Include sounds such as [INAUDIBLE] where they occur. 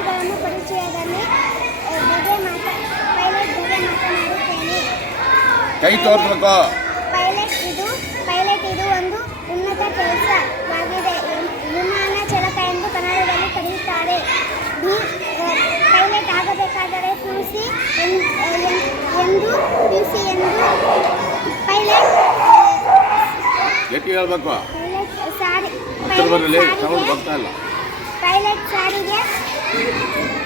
ವೃತ್ತಗಳನ್ನು ಪರಿಚಯದಲ್ಲಿ ಅಹ್, ಬಗ್ಗೆ ಮಾತಾ ಪೈಲಟ್ ಬಗ್ಗೆ ಮಾತನಾಡುತ್ತೇನೆ. ಕೈ ತೋರ್ಸ್ಬೇಕು ಪೈಲಟ್ ಇದು ಪೈಲಟ್ ಇದು ಒಂದು ಉನ್ನತ ಕೆಲಸವಾಗಿದೆ ವಿಮಾನ ಚಾಲಕ ಎಂದು ಕನ್ನಡದಲ್ಲಿ ಕರೆಯುತ್ತಾರೆ. ಪೈಲಟ್ ಆಗಬೇಕಾದರೆ ಪಿ ಸಿ ಎಂದು ಪಿ ಸಿ ಎಂದು ಪೈಲಟ್ ಗಟ್ಟಿ ಹೇಳ್ಬೇಕು. ಪೈಲಟ್ ಸಾರಿ ಪೈಲಟ್ ಸಾರಿಗೆ Thank [LAUGHS] you.